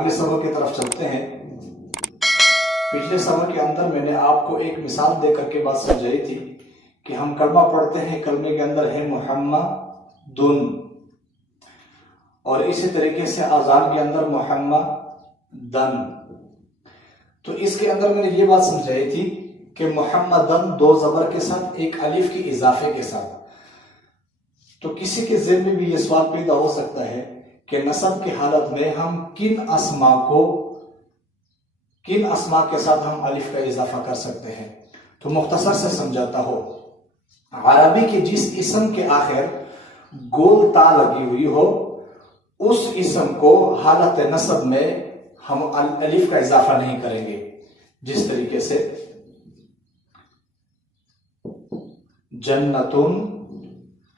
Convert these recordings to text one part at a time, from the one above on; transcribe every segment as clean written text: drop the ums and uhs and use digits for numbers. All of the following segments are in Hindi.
अगले सबक की तरफ चलते हैं। पिछले सबक के अंदर मैंने आपको एक मिसाल देकर के बात समझाई थी कि हम कलमा पढ़ते हैं, कलमे के अंदर है मुहम्मदुन, और इसी तरीके से अजान के अंदर मुहम्मदन। तो इसके अंदर मैंने ये बात समझाई थी कि मुहम्मदन दो जबर के साथ एक अलिफ की इजाफे के साथ। तो किसी के ज़हन में भी ये सवाल पैदा हो सकता है कि नसब की हालत में हम किन अस्मा के साथ हम अलिफ का इजाफा कर सकते हैं। तो मुख्तसर से समझाता हो, अरबी के जिस इसम के आखिर गोल ता लगी हुई हो उस इसम को हालत नसब में हम अलिफ का इजाफा नहीं करेंगे। जिस तरीके से जन्नतुन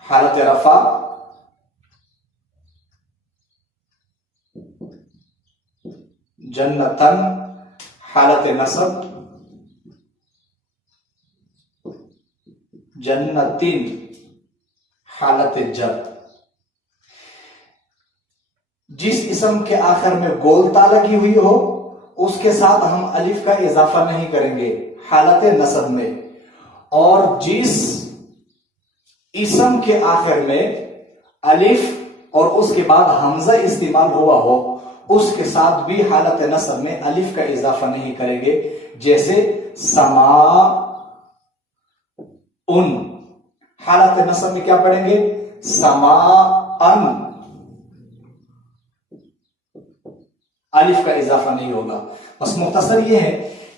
हालत रफा, जन्नतन हालत नसब, जन्नतिन हालत जर। जिस इसम के आखिर में गोलता लगी हुई हो उसके साथ हम अलिफ का इजाफा नहीं करेंगे हालत नसब में, और जिस इसम के आखिर में अलिफ और उसके बाद हमजा इस्तेमाल हुआ हो उसके साथ भी हालत नसब में अलिफ का इजाफा नहीं करेंगे। जैसे समा उन, हालत नसब में क्या पढ़ेंगे? समा अन, अलिफ का इजाफा नहीं होगा। बस मुख्तसर यह है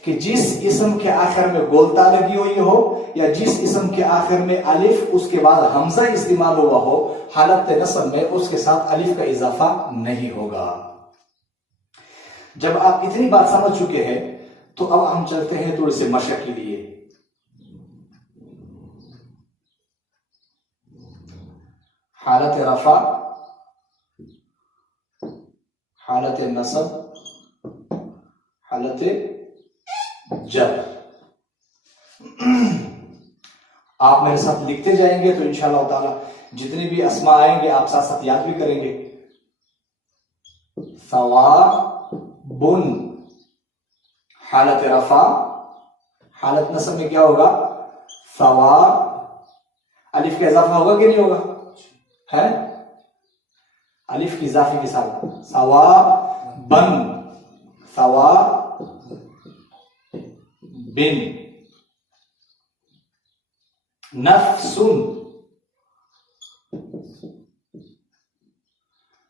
कि जिस इसम के आखिर में गोलता लगी हुई हो या जिस इसम के आखिर में अलिफ उसके बाद हमजा इस्तेमाल हुआ हो, हालत नसब में उसके साथ अलिफ का इजाफा नहीं होगा। जब आप इतनी बात समझ चुके हैं तो अब हम चलते हैं थोड़े से मशक के लिए। हालत रफा, हालत नसब, हालत जर। आप मेरे साथ लिखते जाएंगे तो इंशाअल्लाह ताला जितने भी अस्मा आएंगे आप साथ साथ याद भी करेंगे। सवाबुन हालत रफा, हालत नसब में क्या होगा? सवा, अलिफ का इजाफा होगा कि नहीं होगा? है अलिफ की इजाफे के साथ सवाबन, सवा बिन, नफ्सुन,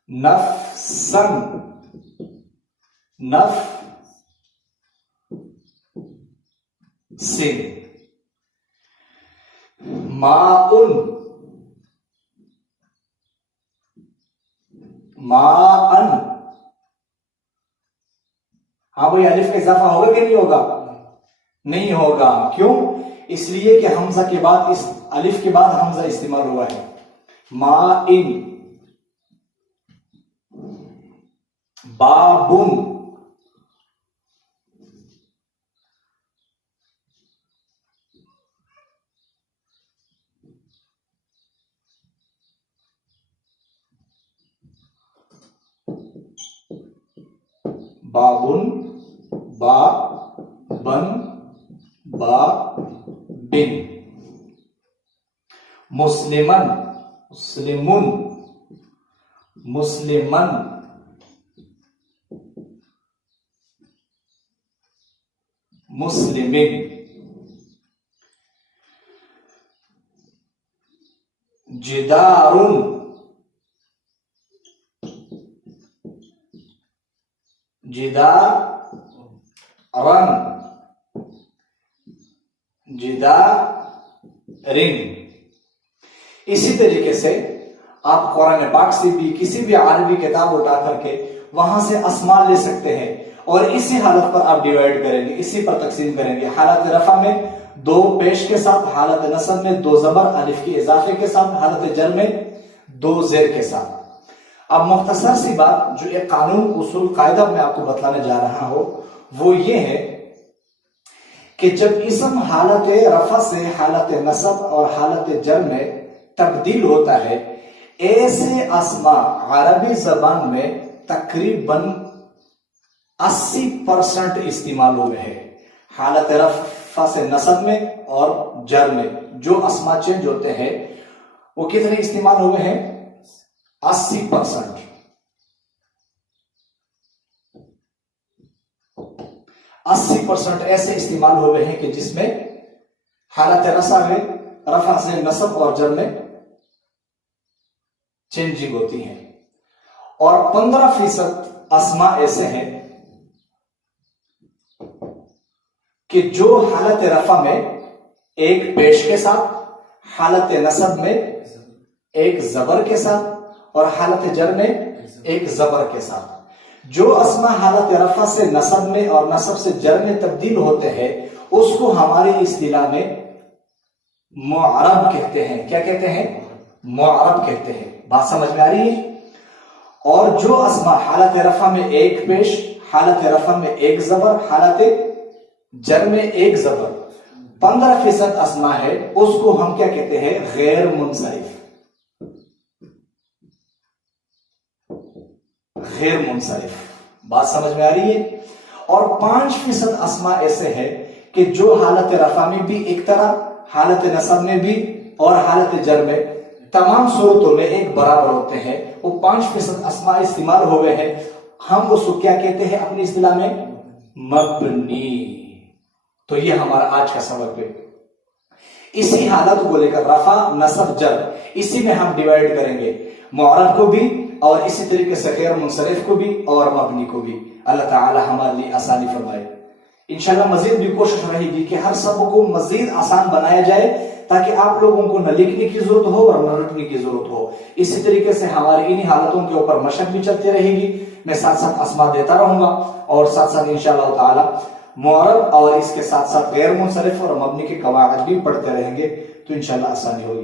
नफ्सन, नफ्सिन, माउन, माअन। हाँ भाई, अलिफ का इजाफा होगा कि नहीं होगा? नहीं होगा। क्यों? इसलिए कि हमजा के बाद, इस अलिफ के बाद हमजा इस्तेमाल हुआ है। माइन, बाबुन, बाबुन, बा बन, बा बिन, मुस्लिमन, मुस्लिमुन, मुस्लिमन, मुस्लिमिन, जिदारुन, जिदारन, जिदारिन। इसी तरीके से आप कुरान पाक से भी किसी भी अरबी किताब उठा करके वहां से अस्मा ले सकते हैं और इसी हालत पर आप डिवाइड करेंगे, इसी पर तकसीम करेंगे। हालत रफा में दो पेश के साथ, हालत नसब में दो जबर अलिफ के इजाफे के साथ, हालत जर में दो जेर के साथ। अब मुख्तसर सी बात जो एक कानून उसूल कायदा में आपको बतलाने जा रहा हो वो ये है कि जब इसम हालत रफा से हालत नसब और हालत जर में तब्दील होता है, ऐसे अस्मा अरबी जबान में तकरीबन 80% इस्तेमाल हुए हैं। हालत रफा से नसब में और जर में जो अस्मा चेंज होते हैं वो कितने इस्तेमाल हुए हैं? 80%। 80% ऐसे इस्तेमाल हुए हैं कि जिसमें हालत रफा से नसब और जर में चेंजिंग होती है, और 15% अस्मा ऐसे हैं कि जो हालत रफा में एक पेश के साथ, हालत नसब में एक जबर के साथ और हालत जर में एक जबर के साथ, जो अस्मा हालत रफा से नसब में और नसब से जर में तब्दील होते हैं उसको हमारी इस्तिलाह में मुअरब कहते हैं। क्या कहते हैं? मुअरब कहते हैं। बात समझ में आ रही है? और जो अस्मा हालत रफा में एक पेश, हालत रफा में एक जबर, हालत जर में एक जबर, 15% अस्मा है, उसको हम क्या कहते हैं? गैर मुनसरिफ। गैर मुनसरिफ। बात समझ में आ रही है? और 5% अस्मा ऐसे हैं कि जो हालत रफा में भी एक तरह, हालत नसब में भी और हालत जर में तमाम सूरतों में एक बराबर होते हैं। वो 5% अस्मा इस्तेमाल हुए हैं, हम उसको क्या कहते हैं अपनी इस्तिलाह में? मबनी। तो ये हमारा आज का सबक है। इसी हालत को लेकर रफा नसब जर, इसी में हम डिवाइड करेंगे मुअरब को भी और इसी तरीके से गैर मुनसरिफ को भी और मबनी को भी। अल्लाह ताला हमारे लिए आसानी फरमाए। इंशाल्लाह मजीद भी कोशिश रहेगी कि हर सबक को मजीद आसान बनाया जाए ताकि आप लोगों को न लिखने की जरूरत हो और न रटने की जरूरत हो। इसी तरीके से हमारी इन्हीं हालतों के ऊपर मशक भी चलती रहेगी। मैं साथ साथ अस्मा देता रहूंगा और साथ साथ इंशाअल्लाह ताला मुअरब और इसके साथ साथ गैर मुनसरिफ और मबनी के कवाइद भी पढ़ते रहेंगे, तो इंशाअल्लाह आसानी होगी।